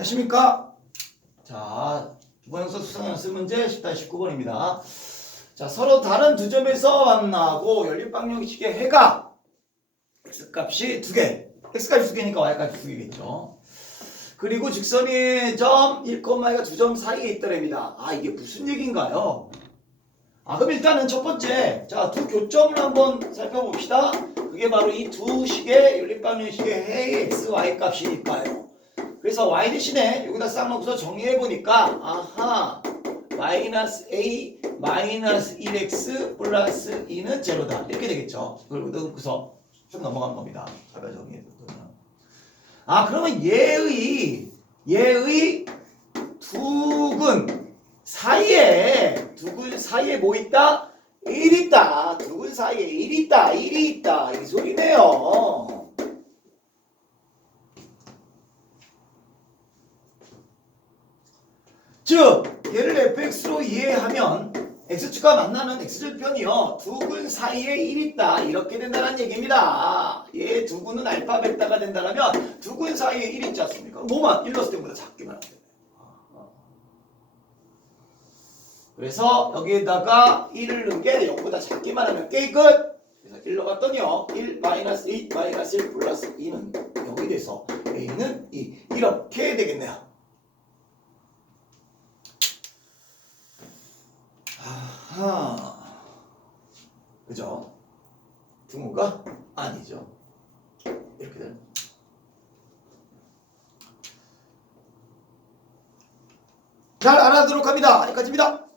안녕하십니까? 자, 주번영서 수상연습 문제 10단 19번입니다. 자, 서로 다른 두 점에서 만나고 연립방정식의 해가 x값이 두 개, x값이 두 개니까 y값이 두 개겠죠. 그리고 직선이 점 1,2가 두 점 사이에 있더랍니다. 아, 이게 무슨 얘기인가요? 아, 그럼 일단은 첫 번째, 자, 두 교점을 한번 살펴봅시다. 그게 바로 이 두 식의 연립방정식의 해의 x, y 값이니까요. 그래서 y 대신에 여기다 싹 넣고서 정리해 보니까 아하 마이너스 a 마이너스 1x 플러스 2는 제로다 이렇게 되겠죠. 그걸 넣고서 쭉 넘어간 겁니다. 자별 정리해 두면 아 그러면 얘의 얘의 두근 사이에 두근 사이에 뭐 있다? 1 있다. 두근 사이에 1 있다. 1이 있다. 이 소리네요. 즉 얘를 fx로 이해하면 x축과 만나는 x절편이요. 두근 사이에 1 있다. 이렇게 된다는 얘기입니다. 얘 두근은 알파 베타가 된다면 두근 사이에 1 있지 않습니까? 뭐만? 1 넣었을 때보다 작기만 하면 되네 그래서 여기에다가 1을 넣은 게 0보다 작기만 하면 게임 끝! 그래서 1 넣었더니요. 1 마이너스 2 마이너스 1 플러스 2는 0이 돼서 a는 2 이렇게 되겠네요 그죠? 등호가 아니죠. 이렇게 되는. 잘 알아두도록 합니다. 여기까지입니다.